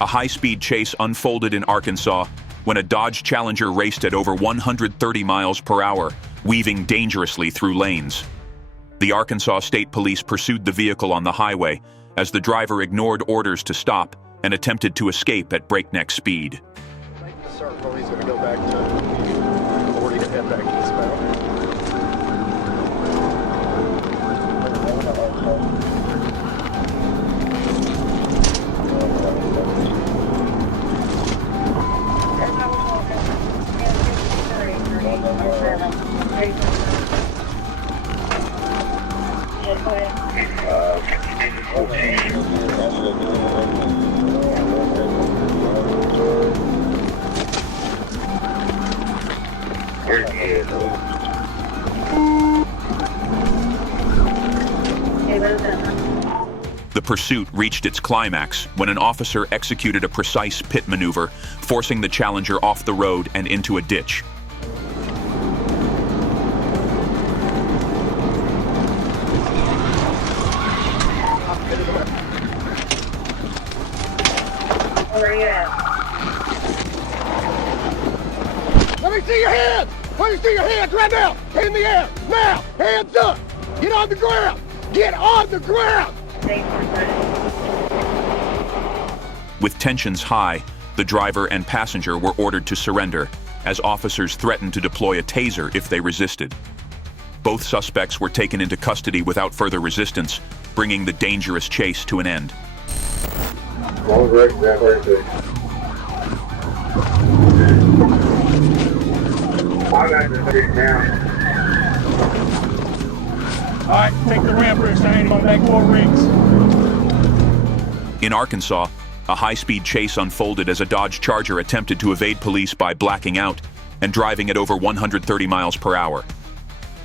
A high-speed chase unfolded in Arkansas when a Dodge Challenger raced at over 130 miles per hour, weaving dangerously through lanes. The Arkansas State Police pursued the vehicle on the highway as the driver ignored orders to stop and attempted to escape at breakneck speed. Circle, he's going to go back to 40 and head back eastbound. The pursuit reached its climax when an officer executed a precise pit maneuver, forcing the Challenger off the road and into a ditch. Where are you at? Let me see your hands! Let me see your hands right now! In the air! Now! Hands up! Get on the ground! Get on the ground! With tensions high, the driver and passenger were ordered to surrender, as officers threatened to deploy a taser if they resisted. Both suspects were taken into custody without further resistance, bringing the dangerous chase to an end. All right, take the ramp, Rich. I ain't gonna make more rings. In Arkansas, a high-speed chase unfolded as a Dodge Charger attempted to evade police by blacking out and driving at over 130 miles per hour.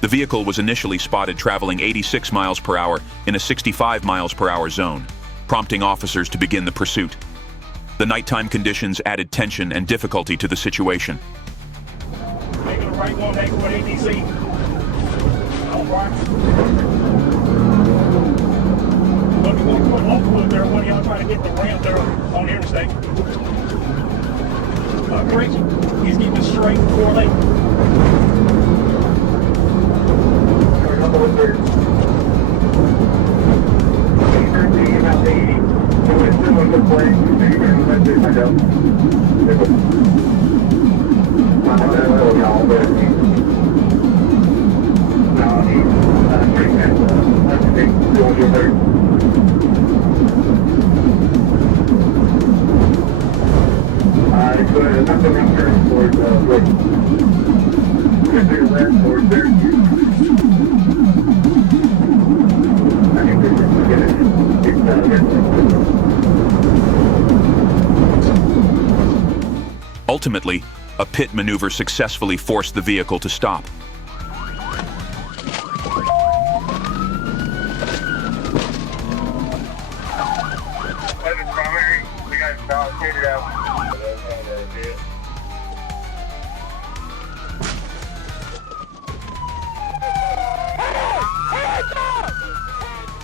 The vehicle was initially spotted traveling 86 miles per hour in a 65 miles per hour zone, prompting officers to begin the pursuit. The nighttime conditions added tension and difficulty to the situation. Make it a right one, make it with ADC. All right. Look, we're going to put Oakwood there. One of y'all trying to get the ramp there on the interstate. Rich, he's keeping it straight, 4 lane. Ultimately, a pit maneuver successfully forced the vehicle to stop.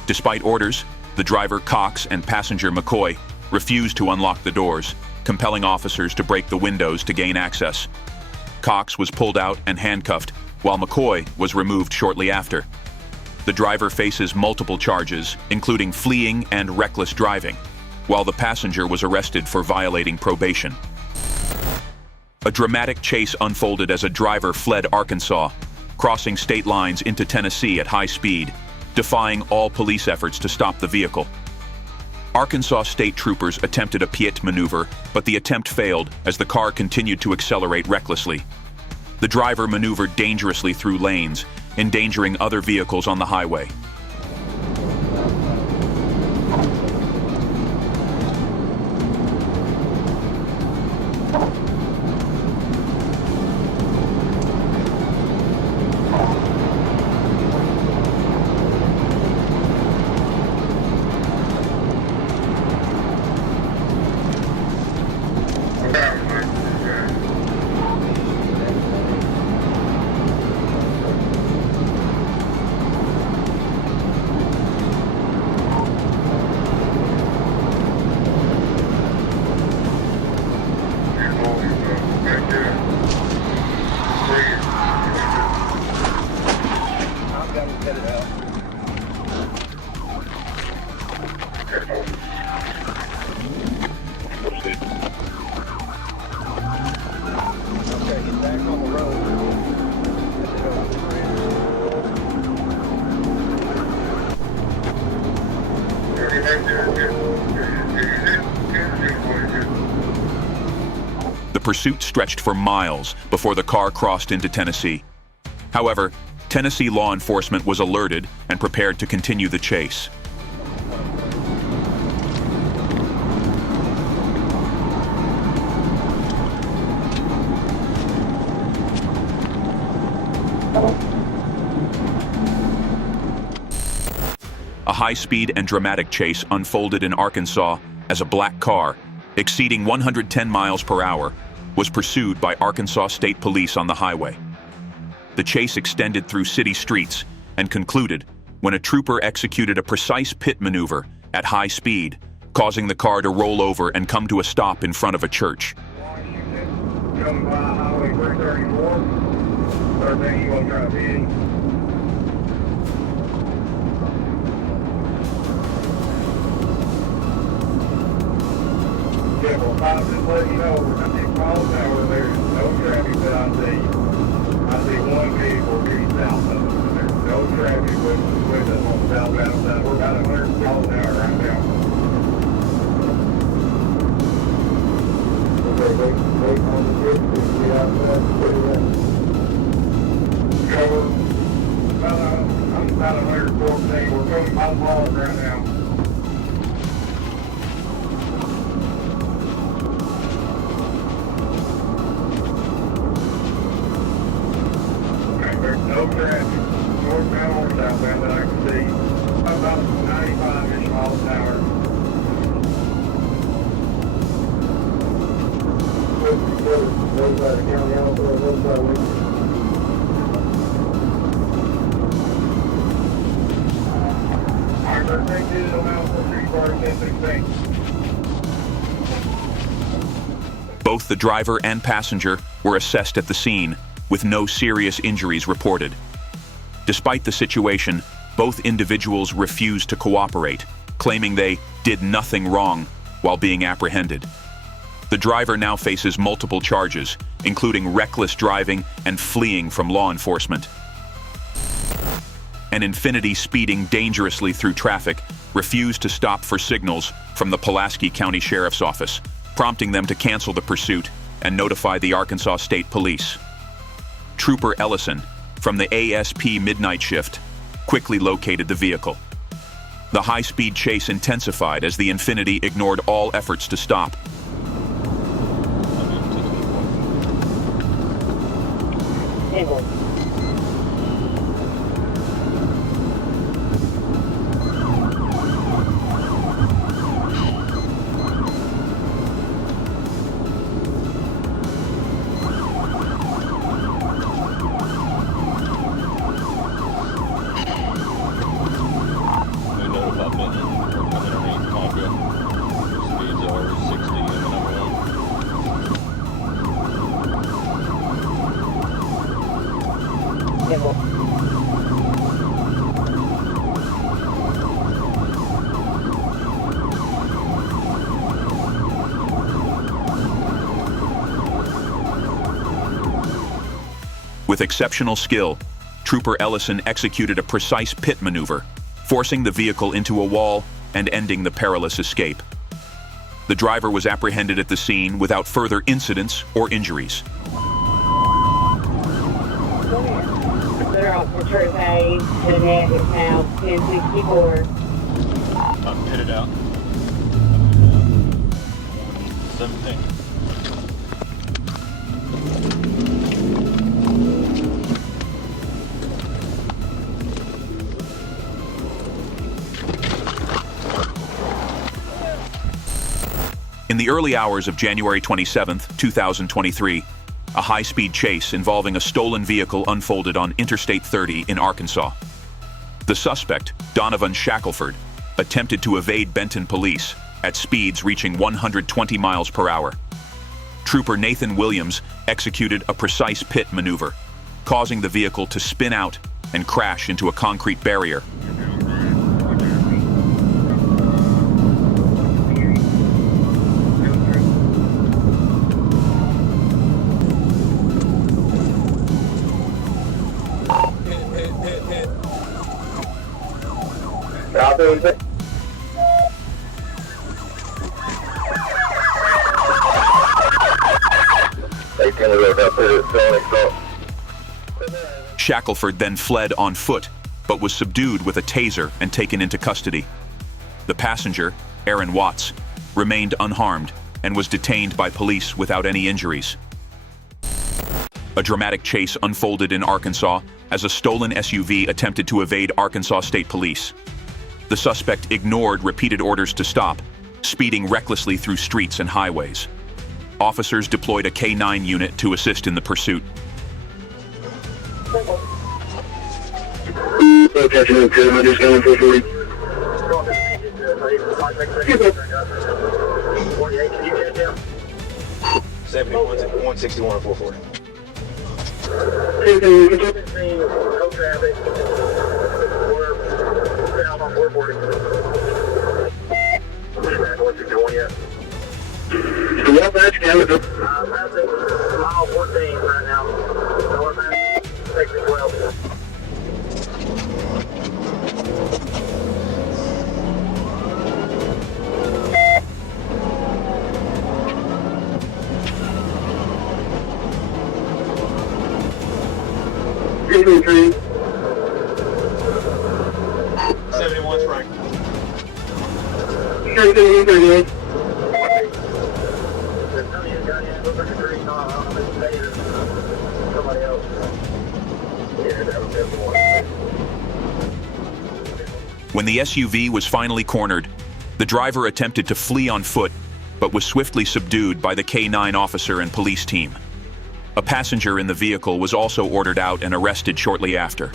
Despite orders, the driver Cox and passenger McCoy refused to unlock the doors, compelling officers to break the windows to gain access. Cox was pulled out and handcuffed, while McCoy was removed shortly after. The driver faces multiple charges, including fleeing and reckless driving, while the passenger was arrested for violating probation. A dramatic chase unfolded as a driver fled Arkansas, crossing state lines into Tennessee at high speed, defying all police efforts to stop the vehicle. Arkansas state troopers attempted a pit maneuver, but the attempt failed as the car continued to accelerate recklessly. The driver maneuvered dangerously through lanes, endangering other vehicles on the highway. Okay, get back on the road. The pursuit stretched for miles before the car crossed into Tennessee. However, Tennessee law enforcement was alerted and prepared to continue the chase. A high-speed and dramatic chase unfolded in Arkansas as a black car, exceeding 110 miles per hour, was pursued by Arkansas State Police on the highway. The chase extended through city streets and concluded when a trooper executed a precise pit maneuver at high speed, causing the car to roll over and come to a stop in front of a church. Coming by Highway 334. Third thing you want to try to be. Yeah, well, I'll just let you know, we're 50 miles an hour, there's no traffic that I see. I see one vehicle getting south of us, and there's no traffic with us on the southbound side. We're about 100 miles an hour right now. Okay, wait on the bridge, get outside, cover. I'm about 114, we're coming by the ball right now. There's no traffic, northbound or southbound that I can see. About 95-ish miles an hour. Those by the county also, those by Lincoln. Alright, first thing is on Alpha 1016. Both the driver and passenger were assessed at the scene, with no serious injuries reported. Despite the situation, both individuals refused to cooperate, claiming they did nothing wrong while being apprehended. The driver now faces multiple charges, including reckless driving and fleeing from law enforcement. An Infiniti speeding dangerously through traffic refused to stop for signals from the Pulaski County Sheriff's Office, prompting them to cancel the pursuit and notify the Arkansas State Police. Trooper Ellison, from the ASP midnight shift, quickly located the vehicle. The high-speed chase intensified as the Infiniti ignored all efforts to stop. With exceptional skill, Trooper Ellison executed a precise pit maneuver, forcing the vehicle into a wall and ending the perilous escape. The driver was apprehended at the scene without further incidents or injuries. They're off the Troop A to the Navy House, 1064. I'm headed out. 17. In the early hours of January 27, 2023, a high-speed chase involving a stolen vehicle unfolded on Interstate 30 in Arkansas. The suspect, Donovan Shackelford, attempted to evade Benton police at speeds reaching 120 miles per hour. Trooper Nathan Williams executed a precise pit maneuver, causing the vehicle to spin out and crash into a concrete barrier. Shackelford then fled on foot, but was subdued with a taser and taken into custody. The passenger, Aaron Watts, remained unharmed and was detained by police without any injuries. A dramatic chase unfolded in Arkansas as a stolen SUV attempted to evade Arkansas State Police. The suspect ignored repeated orders to stop, speeding recklessly through streets and highways. Officers deployed a K-9 unit to assist in the pursuit. P23. 71's right. 38. When the SUV was finally cornered, the driver attempted to flee on foot, but was swiftly subdued by the K-9 officer and police team. A passenger in the vehicle was also ordered out and arrested shortly after.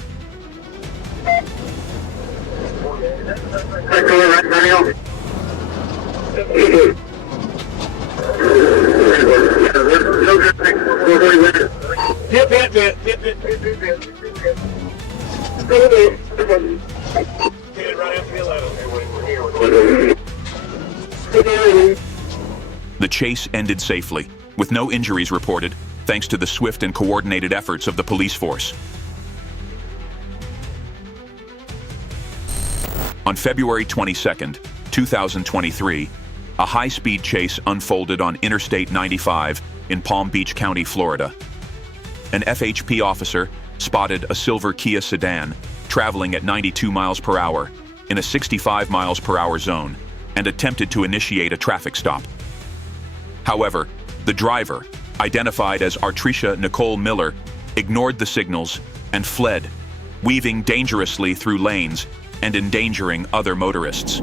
The chase ended safely, with no injuries reported, thanks to the swift and coordinated efforts of the police force. On February 22, 2023, a high-speed chase unfolded on Interstate 95 in Palm Beach County, Florida. An FHP officer spotted a silver Kia sedan traveling at 92 miles per hour in a 65 miles per hour zone and attempted to initiate a traffic stop. However, the driver, identified as Artricia Nicole Miller, ignored the signals and fled, weaving dangerously through lanes and endangering other motorists.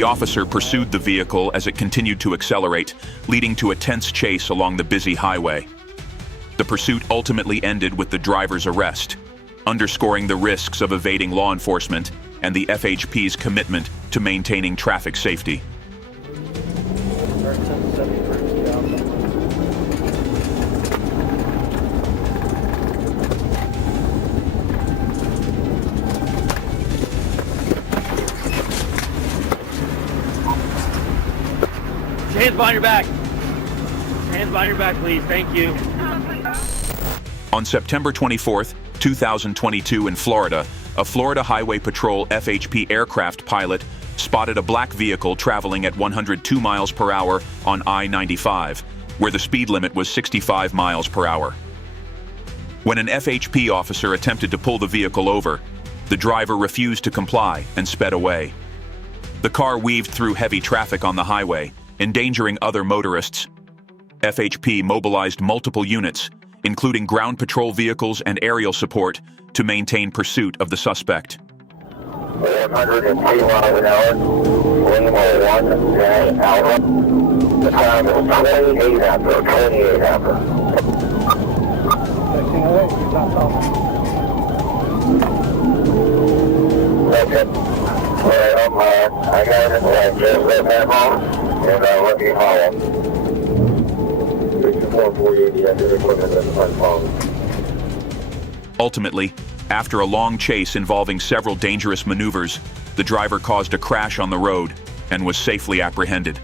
The officer pursued the vehicle as it continued to accelerate, leading to a tense chase along the busy highway. The pursuit ultimately ended with the driver's arrest, underscoring the risks of evading law enforcement and the FHP's commitment to maintaining traffic safety. Hands behind your back. Hands behind your back, please. Thank you. On September 24, 2022 in Florida, a Florida Highway Patrol FHP aircraft pilot spotted a black vehicle traveling at 102 miles per hour on I-95, where the speed limit was 65 miles per hour. When an FHP officer attempted to pull the vehicle over, the driver refused to comply and sped away. The car weaved through heavy traffic on the highway, endangering other motorists. FHP mobilized multiple units, including ground patrol vehicles and aerial support, to maintain pursuit of the suspect. 102 miles an hour, Lima 1 dash Alpha. The time is 28 after, 28 after. 1608, he's not talking. Okay. Alright, I got it. Just let that home, and let me haul. 6448, you have your equipment at the front phone. Ultimately, after a long chase involving several dangerous maneuvers, the driver caused a crash on the road and was safely apprehended.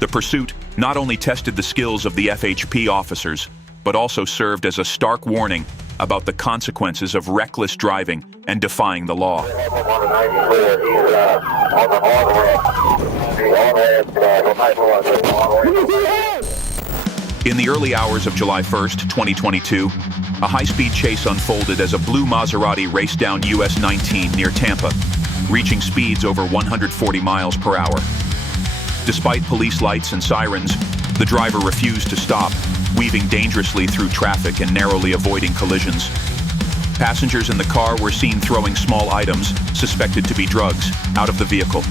The pursuit not only tested the skills of the FHP officers, but also served as a stark warning about the consequences of reckless driving and defying the law. On the 94, he's on the on-ramp. The on-ramp, In the early hours of July 1st, 2022, a high-speed chase unfolded as a blue Maserati raced down US 19 near Tampa, reaching speeds over 140 miles per hour. Despite police lights and sirens, the driver refused to stop, weaving dangerously through traffic and narrowly avoiding collisions. Passengers in the car were seen throwing small items, suspected to be drugs, out of the vehicle.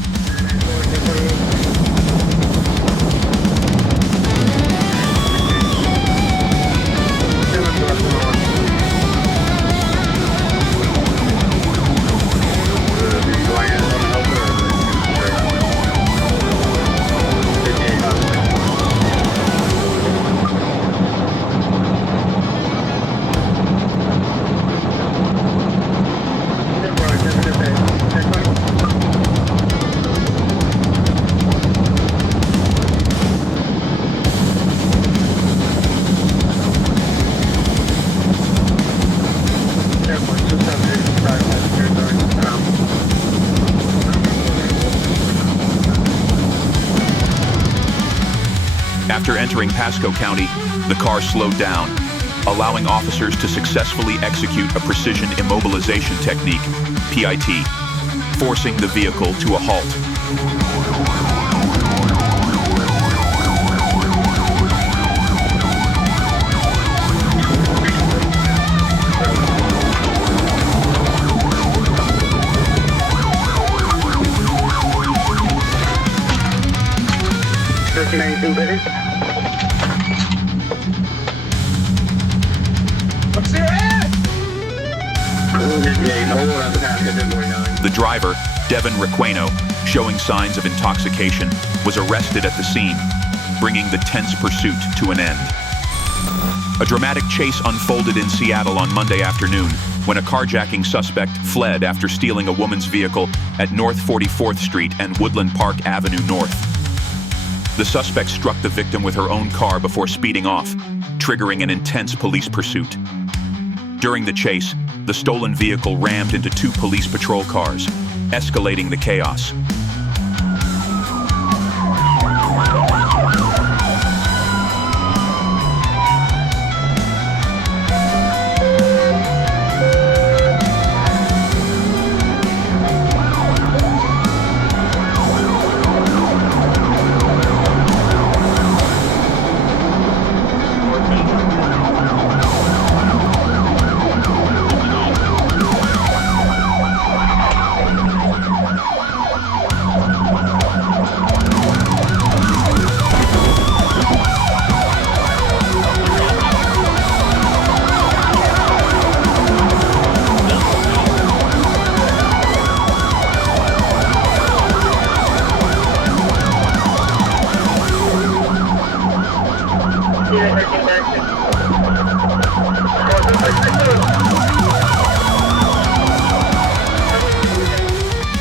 After entering Pasco County, the car slowed down, allowing officers to successfully execute a precision immobilization technique, PIT, forcing the vehicle to a halt. The driver, Devin Requeno, showing signs of intoxication, was arrested at the scene, bringing the tense pursuit to an end. A dramatic chase unfolded in Seattle on Monday afternoon when a carjacking suspect fled after stealing a woman's vehicle at North 44th Street and Woodland Park Avenue North. The suspect struck the victim with her own car before speeding off, triggering an intense police pursuit. During the chase, the stolen vehicle rammed into two police patrol cars, escalating the chaos.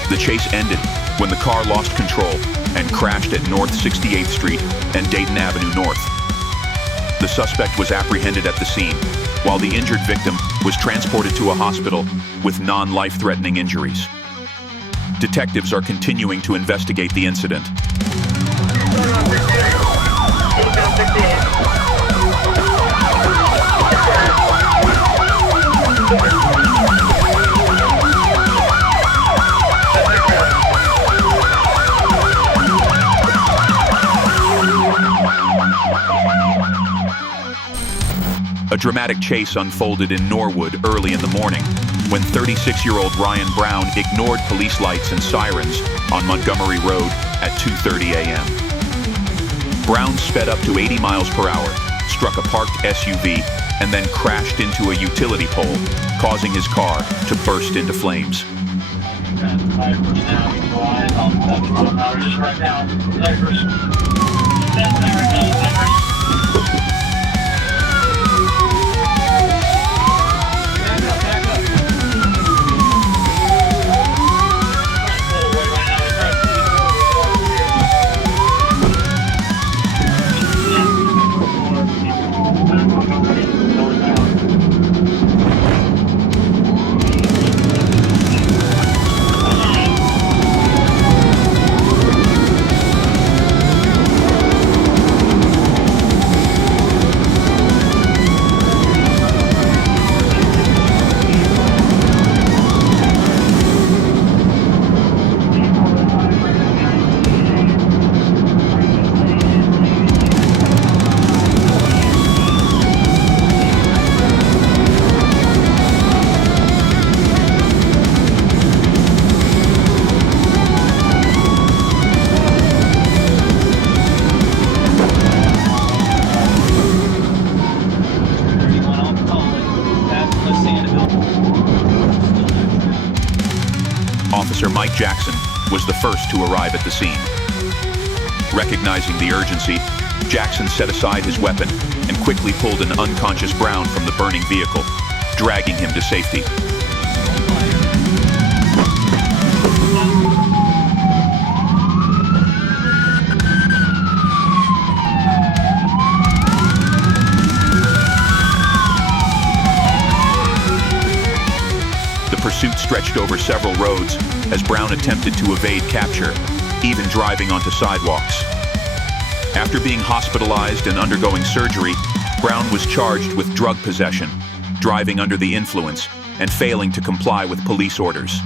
The chase ended when the car lost control and crashed at North 68th Street and Dayton Avenue North. The suspect was apprehended at the scene, while the injured victim was transported to a hospital with non-life-threatening injuries. Detectives are continuing to investigate the incident. A dramatic chase unfolded in Norwood early in the morning when 36-year-old Ryan Brown ignored police lights and sirens on Montgomery Road at 2:30 a.m. Brown sped up to 80 miles per hour, struck a parked SUV, and then crashed into a utility pole, causing his car to burst into flames. Officer Mike Jackson was the first to arrive at the scene. Recognizing the urgency, Jackson set aside his weapon and quickly pulled an unconscious Brown from the burning vehicle, dragging him to safety. The pursuit stretched over several roads as Brown attempted to evade capture, even driving onto sidewalks. After being hospitalized and undergoing surgery, Brown was charged with drug possession, driving under the influence, and failing to comply with police orders.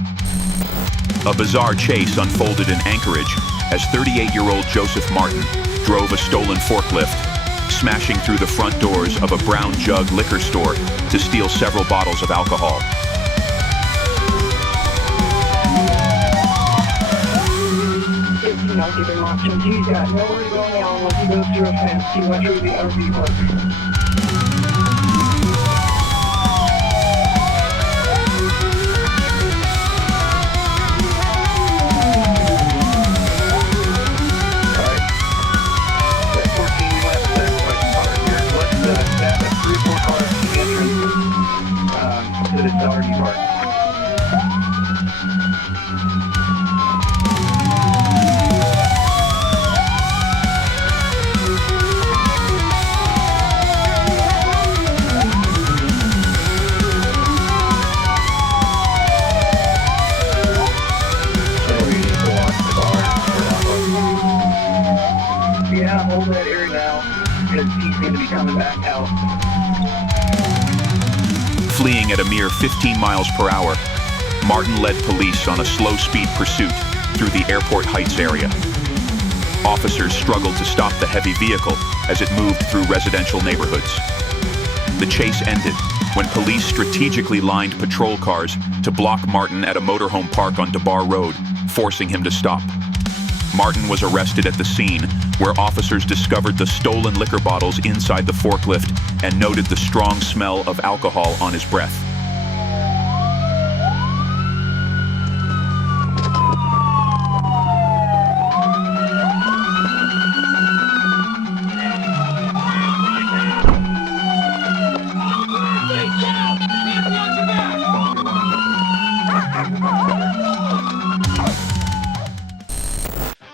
A bizarre chase unfolded in Anchorage as 38-year-old Joseph Martin drove a stolen forklift, smashing through the front doors of a Brown Jug liquor store to steal several bottles of alcohol. I'll give him options. He's got nowhere to go now unless he goes through a fence. He went through the RV park. Yeah, hold that area now, because he's going to be coming back out. Fleeing at a mere 15 miles per hour, Martin led police on a slow-speed pursuit through the Airport Heights area. Officers struggled to stop the heavy vehicle as it moved through residential neighborhoods. The chase ended when police strategically lined patrol cars to block Martin at a motorhome park on DeBar Road, forcing him to stop. Martin was arrested at the scene, where officers discovered the stolen liquor bottles inside the forklift and noted the strong smell of alcohol on his breath.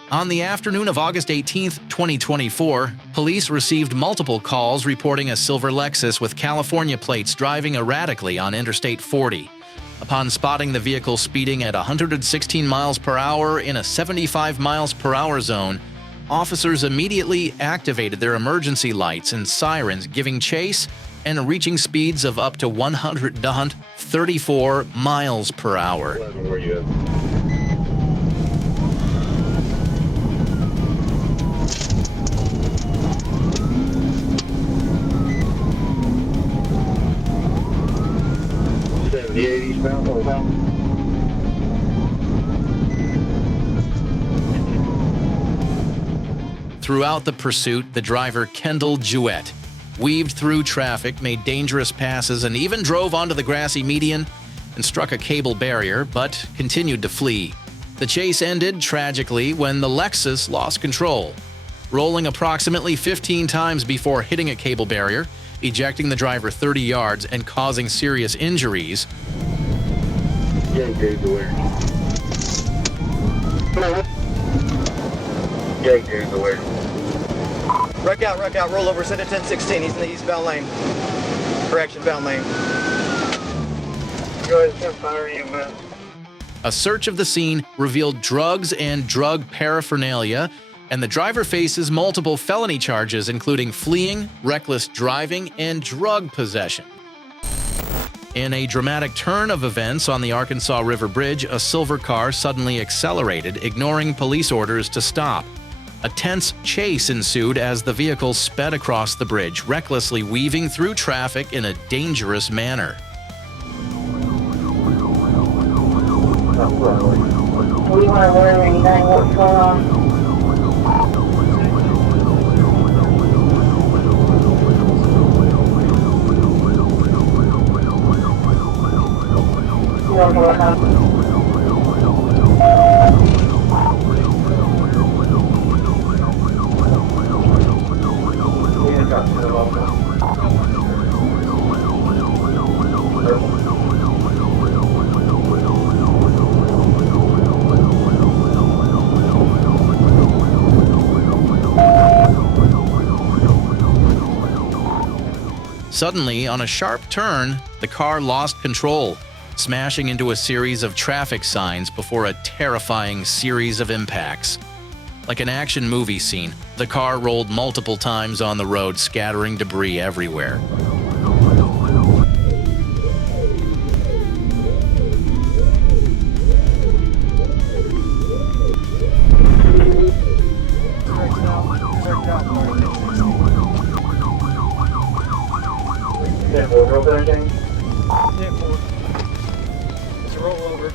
On the afternoon of August 18, 2024, police received multiple calls reporting a silver Lexus with California plates driving erratically on Interstate 40. Upon spotting the vehicle speeding at 116 miles per hour in a 75 miles per hour zone, officers immediately activated their emergency lights and sirens, giving chase and reaching speeds of up to 134 miles per hour. Throughout the pursuit, the driver Kendall Jewett weaved through traffic, made dangerous passes, and even drove onto the grassy median and struck a cable barrier, but continued to flee. The chase ended tragically when the Lexus lost control, rolling approximately 15 times before hitting a cable barrier, ejecting the driver 30 yards and causing serious injuries. Wreck out, roll over, send it 1016. He's in the eastbound lane. Correction, bound lane. Go ahead, send fire EMS. A search of the scene revealed drugs and drug paraphernalia, and the driver faces multiple felony charges, including fleeing, reckless driving, and drug possession. In a dramatic turn of events on the Arkansas River Bridge, a silver car suddenly accelerated, ignoring police orders to stop. A tense chase ensued as the vehicle sped across the bridge, recklessly weaving through traffic in a dangerous manner. We want to learn anything, what's going on? Suddenly, on a sharp turn, the car lost control, smashing into a series of traffic signs before a terrifying series of impacts. Like an action movie scene, the car rolled multiple times on the road, scattering debris everywhere. It's a rollover.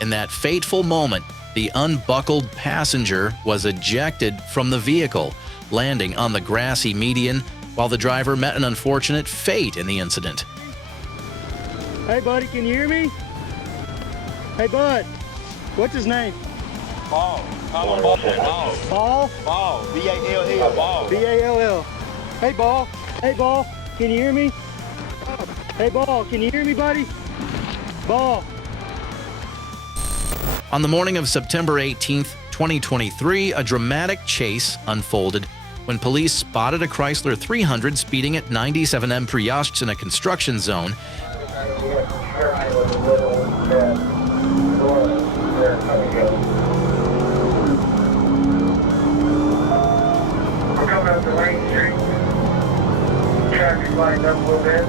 In that fateful moment, the unbuckled passenger was ejected from the vehicle, landing on the grassy median, while the driver met an unfortunate fate in the incident. Hey, buddy, can you hear me? Hey, bud. What's his name? Ball. Call him Ball. Ball. Ball? Ball. B-A-L-L. Ball. B-A-L-L. Hey, Ball. Hey, Ball. Can you hear me? Hey, Ball. Can you hear me, buddy? Ball. On the morning of September 18th, 2023, a dramatic chase unfolded when police spotted a Chrysler 300 speeding at 97 mph in a construction zone. We're coming up to Lane Street. Traffic lined up a little bit.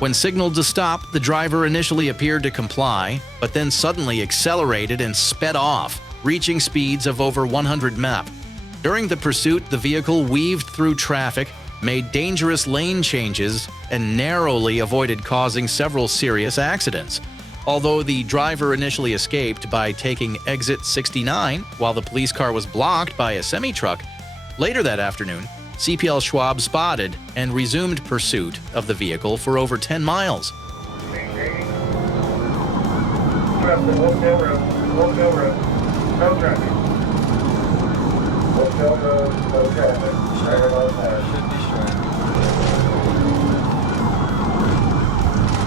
When signaled to stop, the driver initially appeared to comply, but then suddenly accelerated and sped off, reaching speeds of over 100 mph. During the pursuit, the vehicle weaved through traffic, made dangerous lane changes, and narrowly avoided causing several serious accidents. Although the driver initially escaped by taking exit 69 while the police car was blocked by a semi-truck, later that afternoon, CPL Schwab spotted and resumed pursuit of the vehicle for over 10 miles. Wholesale Road. Wholesale Road. No traffic. Wholesale Road. No traffic. Should be straight.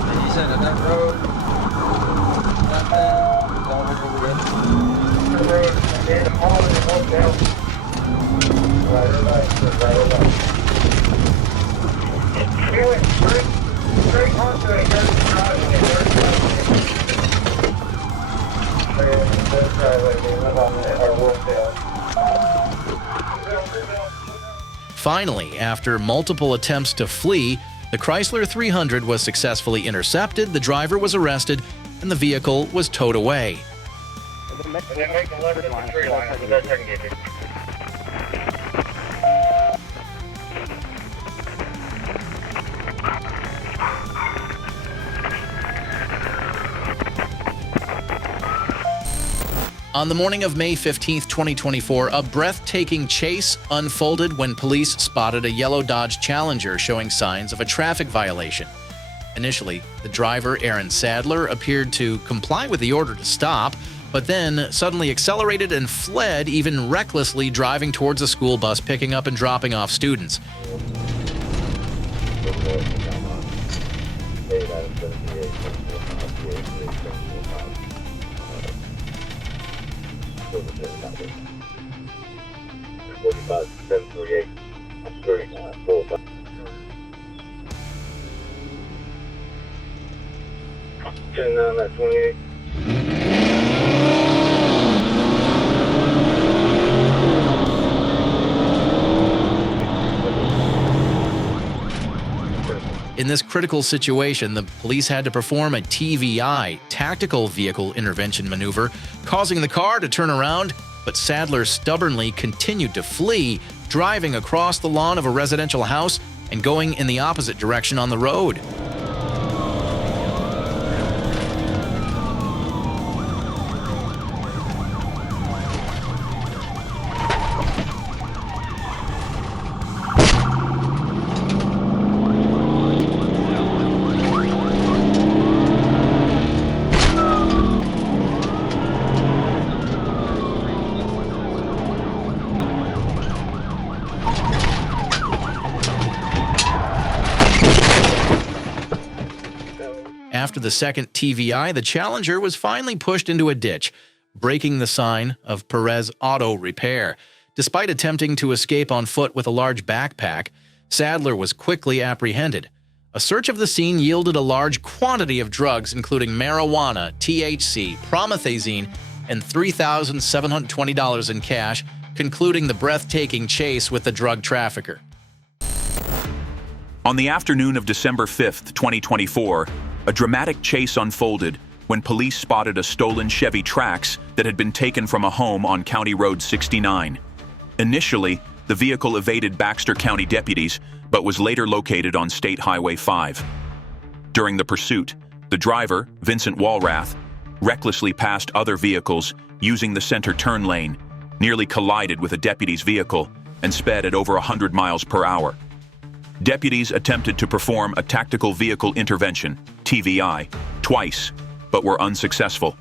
And you said that road. That thing. All over there. The road. And all in the wholesale. Right or left. Right or left. Feel it straight onto it. There's the driveway. There's the Finally, after multiple attempts to flee, the Chrysler 300 was successfully intercepted, the driver was arrested, and the vehicle was towed away. And then make the left at the tree line. That's the best I can get you. On the morning of May 15, 2024, a breathtaking chase unfolded when police spotted a yellow Dodge Challenger showing signs of a traffic violation. Initially, the driver, Aaron Sadler, appeared to comply with the order to stop, but then suddenly accelerated and fled, even recklessly driving towards a school bus picking up and dropping off students. In this critical situation, the police had to perform a TVI, tactical vehicle intervention maneuver, causing the car to turn around, but Sadler stubbornly continued to flee, driving across the lawn of a residential house and going in the opposite direction on the road. After the second TVI, the Challenger was finally pushed into a ditch, breaking the sign of Perez Auto Repair. Despite attempting to escape on foot with a large backpack, Sadler was quickly apprehended. A search of the scene yielded a large quantity of drugs, including marijuana, THC, promethazine, and $3,720 in cash, concluding the breathtaking chase with the drug trafficker. On the afternoon of December 5, 2024, a dramatic chase unfolded when police spotted a stolen Chevy Trax that had been taken from a home on County Road 69. Initially, the vehicle evaded Baxter County deputies, but was later located on State Highway 5. During the pursuit, the driver, Vincent Walrath, recklessly passed other vehicles using the center turn lane, nearly collided with a deputy's vehicle, and sped at over 100 miles per hour. Deputies attempted to perform a tactical vehicle intervention, TVI, twice, but were unsuccessful,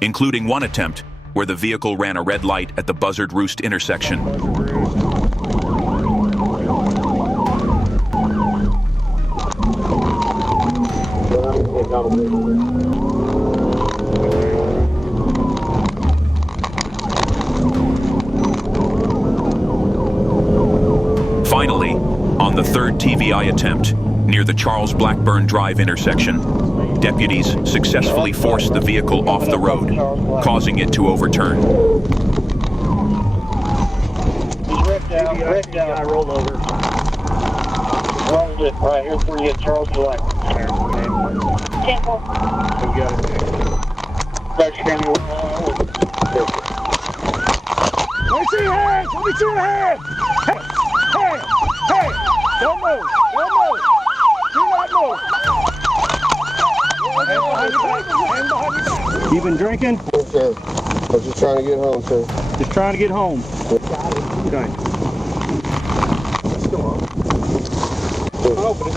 including one attempt where the vehicle ran a red light at the Buzzard Roost intersection. Finally, on the third TVI attempt, near the Charles Blackburn Drive intersection, deputies successfully forced the vehicle off the road, causing it to overturn. Wrecked out. I rolled over. Rolled it right here before you get Charles Blackburn. Careful. We got it. Dashcam. Let me see your hands! Let me see your hands! Hey! Hey! Hey! Don't move! Don't move! Do not move! Hand behind your back. You been drinking? Okay. I'm just trying to get home, sir. Just trying to get home. Okay. Let's go on. Open it.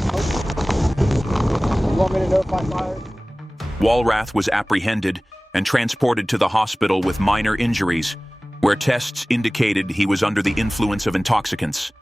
You want me to know if I fired? Walrath was apprehended and transported to the hospital with minor injuries, where tests indicated he was under the influence of intoxicants.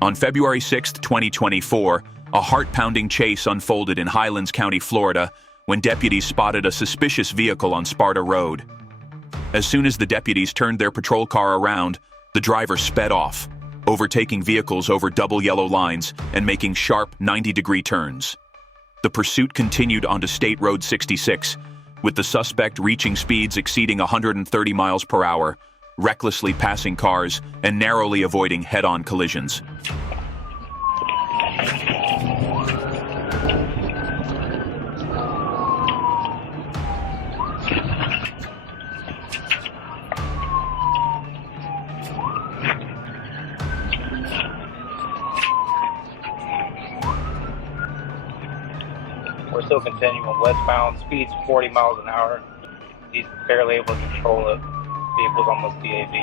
On February 6, 2024, a heart-pounding chase unfolded in Highlands County, Florida, when deputies spotted a suspicious vehicle on Sparta Road. As soon as the deputies turned their patrol car around, the driver sped off, overtaking vehicles over double yellow lines and making sharp 90-degree turns. The pursuit continued onto State Road 66, with the suspect reaching speeds exceeding 130 miles per hour, recklessly passing cars and narrowly avoiding head-on collisions. still continuing westbound, speeds 40 miles an hour. He's barely able to control it. Vehicle's almost DAV.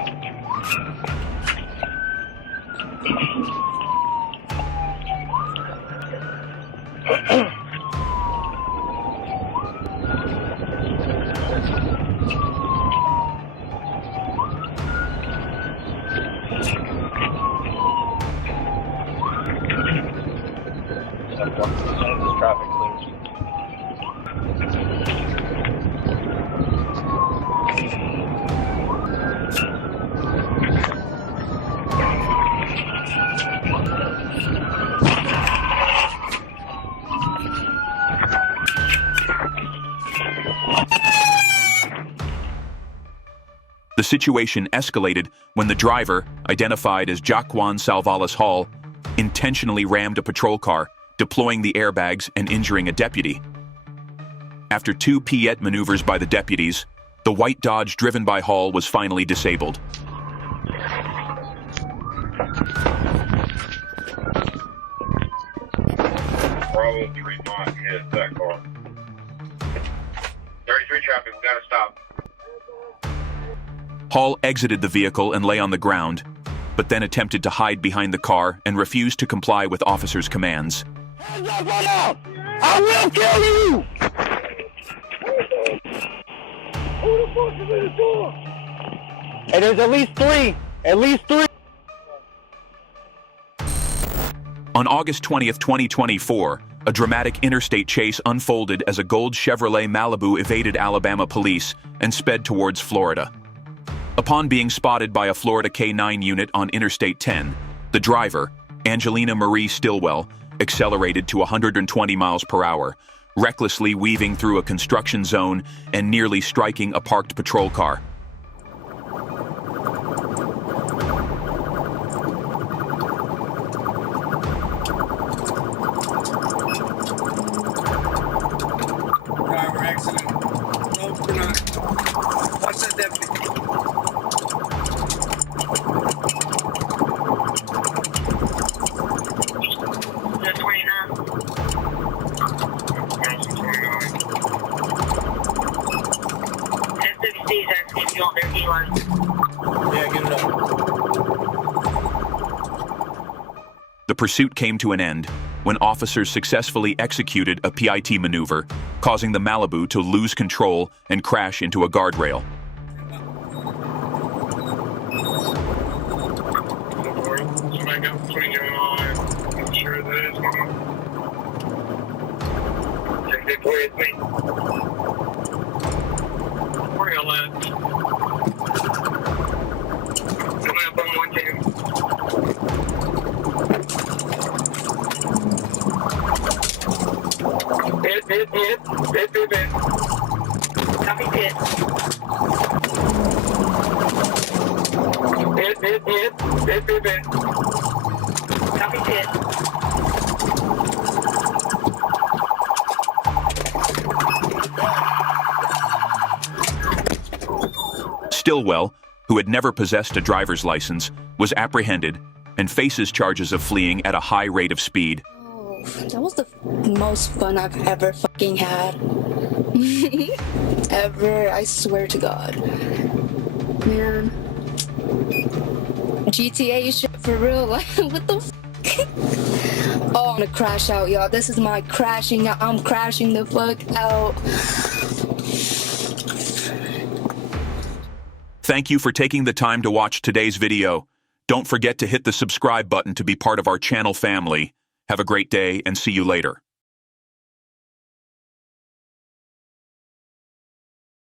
As soon as this traffic clears. The situation escalated when the driver, identified as Jaquan Salvalis Hall, intentionally rammed a patrol car, deploying the airbags and injuring a deputy. After 2 Piet maneuvers by the deputies, the white Dodge driven by Hall was finally disabled. Bravo 3 Mont, hit that car. 33 traffic, we gotta stop. Hall exited the vehicle and lay on the ground, but then attempted to hide behind the car and refused to comply with officers' commands. Hands up right now! I will kill you! Who the fuck is in the door? Hey, there's at least three. At least three. On August 20th, 2024, a dramatic interstate chase unfolded as a gold Chevrolet Malibu evaded Alabama police and sped towards Florida. Upon being spotted by a Florida K-9 unit on Interstate 10, the driver, Angelina Marie Stillwell, accelerated to 120 miles per hour, recklessly weaving through a construction zone and nearly striking a parked patrol car. Driver accident. No, we're not. Watch that deputy. Yeah, get it up. The pursuit came to an end when officers successfully executed a PIT maneuver, causing the Malibu to lose control and crash into a guardrail. Copy pit. Copy pit. Stillwell, who had never possessed a driver's license, was apprehended and faces charges of fleeing at a high rate of speed. Oh, that was the most fun I've ever fucking had. Ever, I swear to God. Man. GTA shit for real, like, what the fuck? Oh, I'm gonna crash out, y'all. This is my crashing out. I'm crashing the fuck out. Thank you for taking the time to watch today's video. Don't forget to hit the subscribe button to be part of our channel family. Have a great day and see you later.